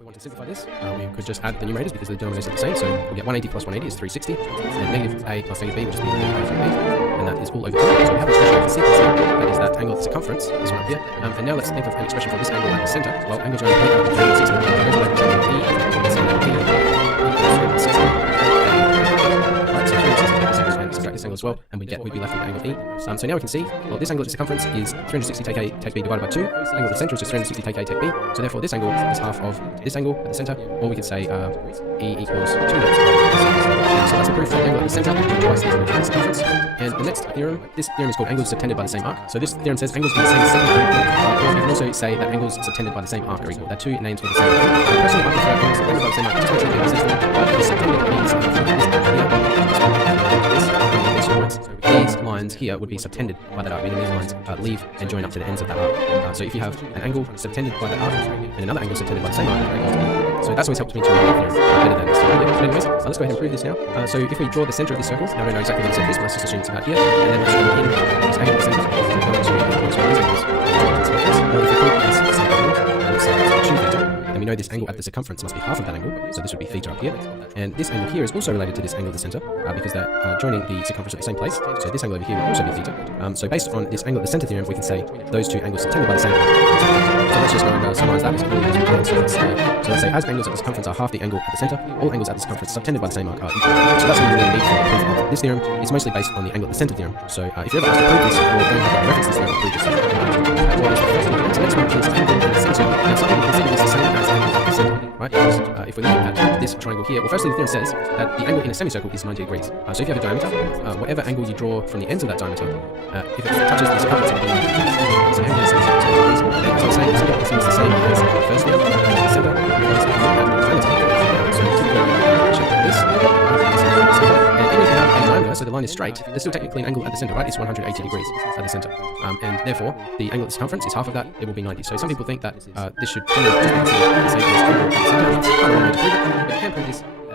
we want to simplify this, we could just add the numerators because the denominators are the same. So we'll get 180 plus 180 is 360, and negative a plus negative b will just be negative b, and that is all over 2. So we have an expression for sequence here, that is that angle at circumference, this one up here. And now let's think of an expression for this angle at the center. Well, angles are only point out to 360, let's say that e equals 360. Right, so 360 and subtract this angle as well, and we'd be left with the angle e. So now we can see, well, this angle at the circumference is 360 take a take b divided by 2. The angle at the center is just 360 take a take b. So therefore this angle is half of this angle at the center, or we could say e equals 2 lengths. So that's a proof for the angle at the center, twice the angle at the circumference. And the next theorem, this theorem is called angles subtended by the same arc. So this theorem says angles by the same segment are equal, or we can also say that angles subtended by the same arc are equal. They're two names for the same thing. Personally, I prefer angles subtended by the same arc, just to take the subtended means from this arc here, these lines here would be subtended by that arc, meaning these lines leave and join up to the ends of that arc. So if you have an angle subtended by that arc and another angle subtended by the same arc, they're equal to e. So that's always helped me to remember the theorem better than this theorem. But anyways, let's go ahead and prove this now. So if we draw the center of this circle, now we know exactly where the center is, let's just assume it's about here, and then let's draw in this angle at the center, so we're going to these angles. Now if we call this second angle, and let's say it's 2 theta, then we know this angle at the circumference must be half of that angle, so this would be theta up here. And this angle here is also related to this angle at the center, because they're joining the circumference at the same place, so this angle over here will also be theta. So based on this angle at the center theorem, we can say those two angles subtended by the same arc. So let's just go and summarize that as clearly as we can. So let's say as angles at the circumference are half the angle at the center, all angles at the circumference subtended by the same arc are equal. So that's what we really need for the proof of this theorem. It's mostly based on the angle at the center theorem. So if you're ever asked to prove this, or don't have to reference this theorem, prove this. So next one is angle at the center. Now some people consider this the same as angle at the center, right? Because if we look at this triangle here, well, firstly the theorem says that the angle in a semicircle is 90 degrees. So if you have a diameter, whatever angle you draw from the ends of that diameter, if it touches the circumference, it will be 90 degrees. So angle in a semicircle is 90 degrees. And as I was saying, this is the same as the first theorem, the center, because if you look at the diameter, so typically we check this, and even if you have a diameter, so the line is straight, there's still technically an angle at the center, right? It's 180 degrees at the center. And therefore, the angle at the circumference is half of that, it will be 90. So some people think that this should generally just be considered the same as angle at the center. That's kind of one way to prove it, but you can prove this